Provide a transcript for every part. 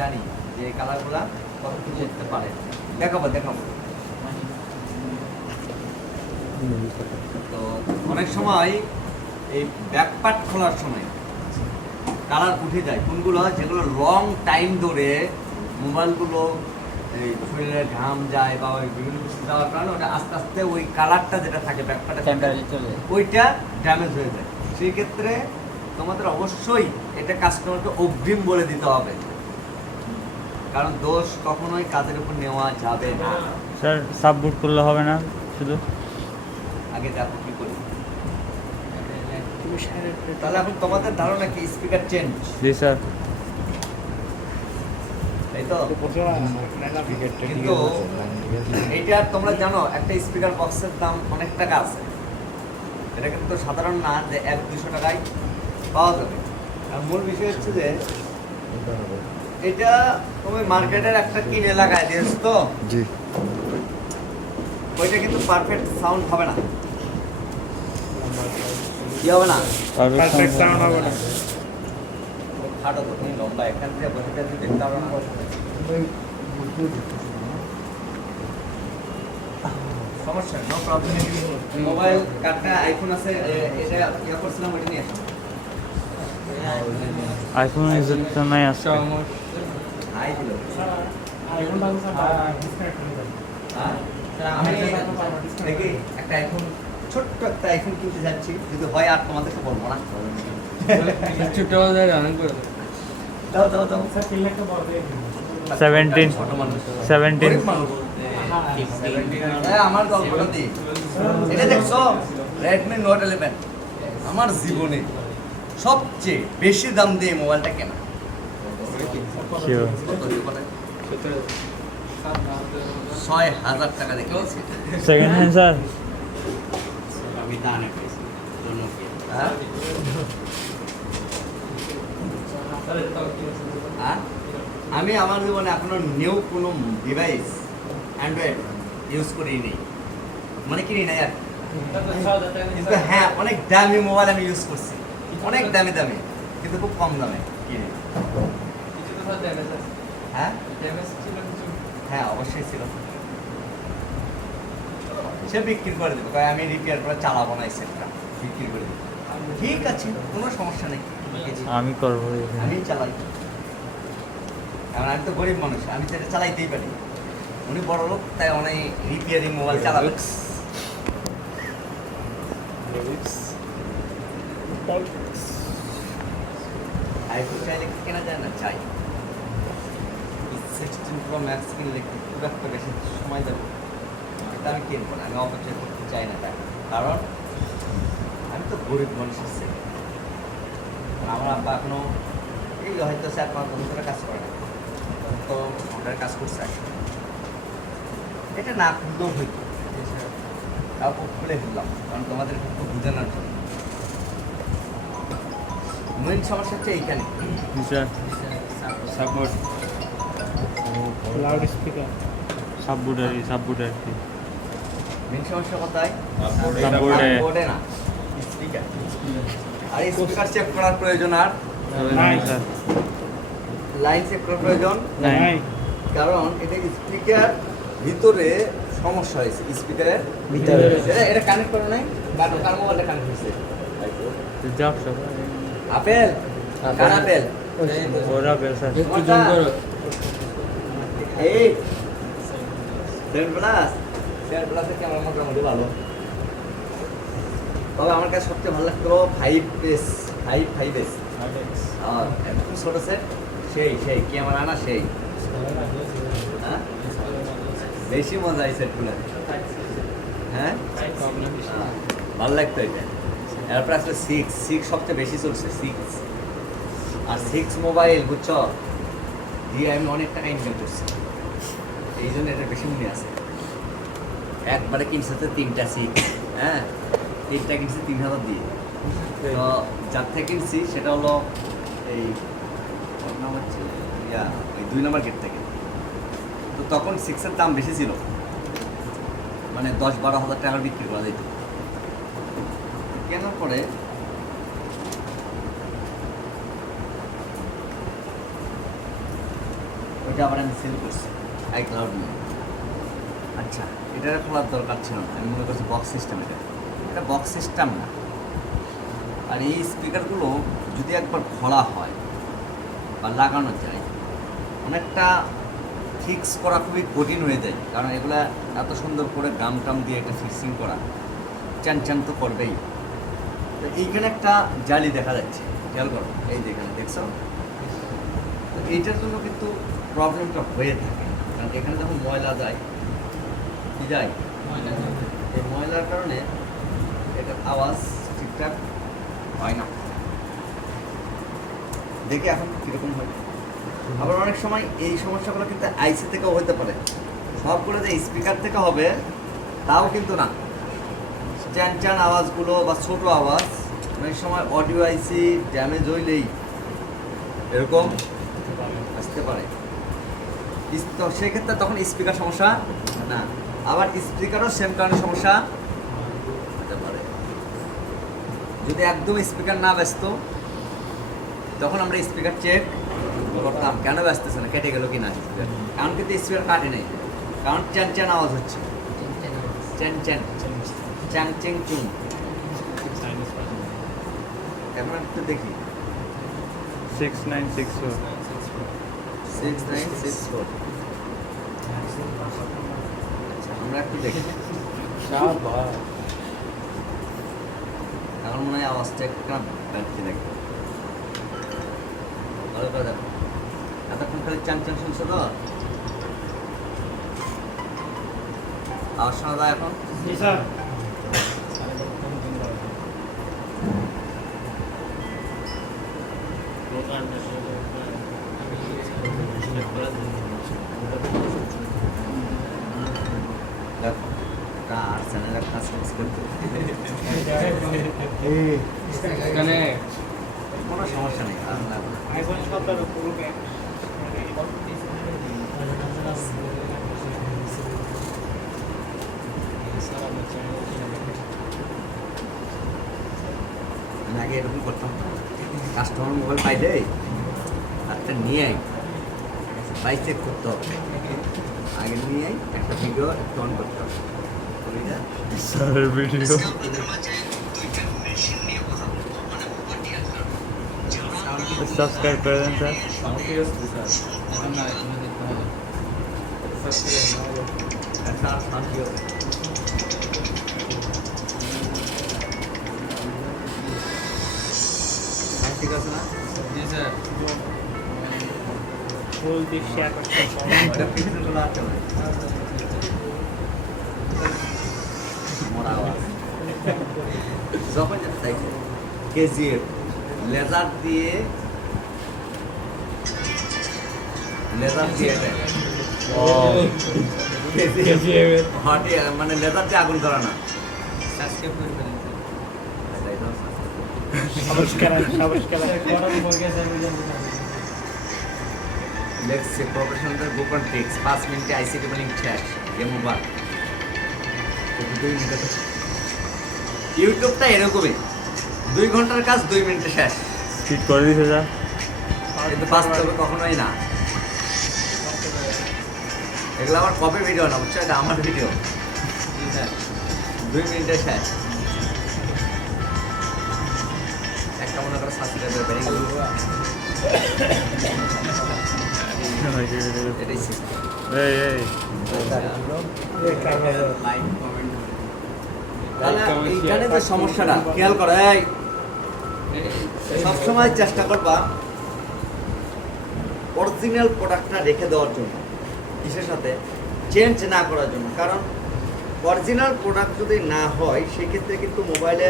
জানি যে এই কালারগুলা কত কি করতে পারে। দেখাবো তো অনেক সময় এই ব্যাকপার্ট খোলার সময় কালার উঠে যায় কোনগুলো, যেগুলো লং টাইম ধরে মোবাইলগুলো এই শরীরে ঘাম যায় বা ওই বিভিন্ন কিছু যাওয়ার কারণে ওটা আস্তে আস্তে ওই কালারটা যেটা থাকে ব্যাকপার্টে ওইটা ড্যামেজ হয়ে যায়। সেই ক্ষেত্রে তোমাদের অবশ্যই এটা কাস্টমারকে অগ্রিম বলে দিতে হবে, কারণ দোষ কখনোই কাজের উপর নেওয়া যাবে না। স্যার সাববুট করলে হবে না শুধু? আগে দেখো কি করি। তাহলে এখন তোমাদের ধারণা কি স্পিকার চেঞ্জ? জি স্যার। তাই তো, কিন্তু এইটা তোমরা জানো একটা স্পিকার বক্সের দাম অনেক টাকা আছে। এটা কিন্তু সাধারণ না যে 100-200 টাকায় পাওয়া যাবে। আর মূল বিষয় হচ্ছে যে এটা তুমি মার্কেটের একটা কিনে লাগাই দিয়েছো তো, জি, ওইটা কিন্তু পারফেক্ট সাউন্ড হবে না। কি হবে না? পারফেক্ট সাউন্ড হবে না। খাটো তো তুমি লম্বা, এখান থেকে বসে দেখতে পারো না। সমস্যা নো প্রবলেম। মোবাইল কার্ডটা আইফোন আছে, এটা ইয়া করছিলাম, ওইটা নিয়ে আসো। আইফোন ইউজার তো নাই আছে। হাই দিল। হ্যাঁ? আমি দেখি একটা আইফোন, ছোট্ট একটা আইফোন কিনতে যাচ্ছি, যদি হয় আর তোমাদেরকে বলবো না। দাও 17 ছোট মানুষ, 17 গরিব মানুষ। আমার গল্পটা দিই। এটা দেখছো Redmi Note 11, আমার জীবনে সবচেয়ে বেশি দাম দিয়ে মোবাইলটা কেনা। শিওর। 6,000 টাকা দিয়ে কিনেছি। Second hand sir? আমি দানে পেয়েছি। হ্যাঁ? হ্যাঁ? আমি আমার জীবনে এখনো নিউ কোনো ডিভাইস অ্যান্ড্রয়েড ইউজ করিনি, মানে কিনি নাই আর। কিন্তু হ্যাঁ, অনেক দামি মোবাইল আমি ইউজ করছি, অনেক দামি দামি, কিন্তু খুব কম দামে কিনে। হ্যাঁ হ্যাঁ, অবশ্যই ছিল। সে বিক্রি করে দেবে, তাই আমি রিপেয়ার করে চালাবো না, এই সেটটা বিক্রি করে দেবো। ঠিক আছে, কোনো সমস্যা নেই, আমি করবো। আমি চালাই। কারণ আমি তো গরিব মানুষ, আমি সেটা চালাইতেই পারি। উনি বড় লোক, তাই উনি রিপেয়ারিং মোবাইল চালাবে। আইফোন চাইলে কি কেনা যায় না? চাই। 16 Pro Max কিনলে খুব একটা বেশি সময় যাবে, এটা আমি কিনবো না, আমি অপচয় করতে চাই না টাকা। কারণ আমি তো গরিব মানুষের ছেলে। আমার আব্বা এখনো এই হয়তো 4-5 বছর ধরে কাজ করে না, তো ওটার কাজ করছে। এটা না খুললেও হইতো, তাও খুলে ফেললাম, কারণ তোমাদের একটু বোঝানোর জন্য। মেইন সমস্যা হচ্ছে এইখানে। স্যার সাপোর্ট লাউড স্পিকার সাববুট আর কি। মেইন সমস্যা কোথায়? সাববোর্ডে। বোর্ডে না, স্পিকার। আর স্পিকার চেক করার প্রয়োজন আর নাই স্যার। লাইন চেক করার প্রয়োজন নাই। কারণ এটা স্পিকার ভিতরে সমস্যা হয়েছে, স্পিকারের ভিতরে। এটা কানেক্ট করে নাই, কার মোবাইলটা কানেক্ট হয়েছে? জব সব আপেল, কার আপেল? ওরা বেল স্যার। এই 7 প্লাসের ক্যামেরা মোটামুটি ভালো, তবে আমার কাছে সবচেয়ে ভালো লাগতো 5S। আর একদম ছোট সেট, সেই ক্যামেরা না, সেই হ্যাঁ বেশি মজা এই সেটগুলো। হ্যাঁ ভালো লাগতো এটা। এরপরে আসলে 6 সবচেয়ে বেশি চলছে, 6। আর 6 মোবাইল বুঝছো দিয়ে আমি অনেক টাকা ইনকাম করছি, এই জন্য এটা বেশি মনে আছে। একবারে কিনছে তো 3টা 6, হ্যাঁ 3টা কিনছি 3,000 দিয়ে। তো যার থেকে কিনছি সেটা হলো এই নাম হচ্ছে ওই 2 নম্বর গেট থেকে। তো তখন 6-এর দাম বেশি ছিল, মানে 10-12 হাজার টাকার বিক্রি করা যেত। কেনার পরে ওটা আবার আমি সেল করছি iCloud নিয়ে। আচ্ছা, এটার খোলার দরকার ছিল না, আমি মনে করছি বক্স সিস্টেম। এটা বক্স সিস্টেম না। আর এই স্পিকারগুলো যদি একবার খোলা হয় বা লাগানো যায়, অনেকটা ফিক্স করা খুবই কঠিন হয়ে যায়, কারণ এগুলা এত সুন্দর করে গাম টাম দিয়ে একটা ফিক্সিং করা চ্যান চ্যান তো করবেই। তো এইখানে একটা জালি দেখা যাচ্ছে, খেয়াল করো, এই যে এখানে দেখছো। তো এইটার জন্য কিন্তু প্রবলেমটা হয়ে থাকে, কারণ এখানে যখন ময়লা যায়, কি যায়, এই ময়লার কারণে এটার আওয়াজ ঠিকঠাক হয় না। দেখি এখন কীরকম হয়। আবার অনেক সময় এই সমস্যাগুলো কিন্তু আইসি থেকেও হতে পারে, সবগুলো যে স্পিকার থেকে হবে তাও কিন্তু না। চ্যান চ্যান আওয়াজগুলো বা ছোটো আওয়াজ অনেক সময় অডিও আইসি ড্যামেজ হইলেই এরকম আসতে পারে। তো সেক্ষেত্রে তখন স্পিকার সমস্যা না, আবার স্পিকারও সেম কারণে সমস্যা হতে পারে। যদি একদম স্পিকার না ব্যস্ত, তখন আমরা স্পিকার চেক করতাম কেন ব্যস্তেছে না, কেটে গেল কি না স্পিকার। কারণ কিন্তু স্পিকার কাটে নেই, কারণ চ্যান চ্যান আওয়াজ হচ্ছে, চ্যান চ্যান চ্যাং চেং চুং। এখন একটু দেখি 6964 6964। আমরা একটু দেখি, এখন মনে হয় আওয়াজটা একটা ব্যাটারি দেখবে। ভালো করে দেখো, এতক্ষণ খালি চান চান শুনছো তো, আওয়াজ শোনা যায় এখন? দেখো, আর চ্যানেলের কাজ করতে কোনো সমস্যা নেই, আর লাগবে না। আমি আগে এরকম করতাম, কাস্টমার মোবাইল পাইলে একটা নিয়ে বাই চেক করতে হবে, আগে নিয়ে একটা ভিডিও একটু অন করতে হবে। স্যার ভিডিও সাবস্ক্রাইব করে দেন স্যার। একটা শান্তিও ঠিক আছে না? জি স্যার। ফুল দিক শেয়ার করতে ওটা পিছনগুলো আছে ভাই। মরা আওয়াজ। যখন দেখো কেজিএফ লেজার দিয়ে দেয়। কেজিএফ হটে মানে লেজার দিয়ে আগুন ধরা না। সাবস্ক্রাইব করে ফেলেন লেটস প্রফেশনালদের গোপন ট্রিক্স 5 মিনিটে আইসি কেবলিং শেষ, গেম ওভার। ইউটিউবটা এরকমই, 2 ঘন্টার কাজ 2 মিনিটে শেষ। ঠিক করে দিছে স্যার। কিন্তু বাস্তবে কখনোই না। এগুলো আমার কপি ভিডিও না, বুঝছো, এটা আমার ভিডিও। 2 মিনিটে শেষ। একটা মনে করো সাবস্ক্রাইবার বেড়ে গেল, এটাই সিস্টেম। এই এই তাহলে এইখানে যে সমস্যাটা খেয়াল করো, এই সবসময় চেষ্টা করবা অরিজিনাল প্রোডাক্টটা রেখে দেওয়ার জন্য, কিসের সাথে চেঞ্জ না করার জন্য। কারণ অরিজিনাল প্রোডাক্ট যদি না হয় সেক্ষেত্রে কিন্তু মোবাইলে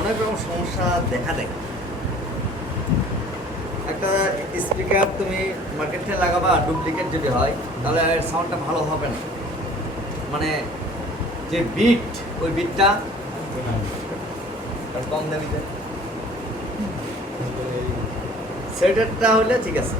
অনেক রকম সমস্যা দেখা দেয়। একটা স্পিকার তুমি মার্কেট থেকে লাগাবা, ডুপ্লিকেট যদি হয় তাহলে সাউন্ডটা ভালো হবে না, মানে যে বিট ওই বিটটা কম দামিতে, সেটারটা হলে ঠিক আছে।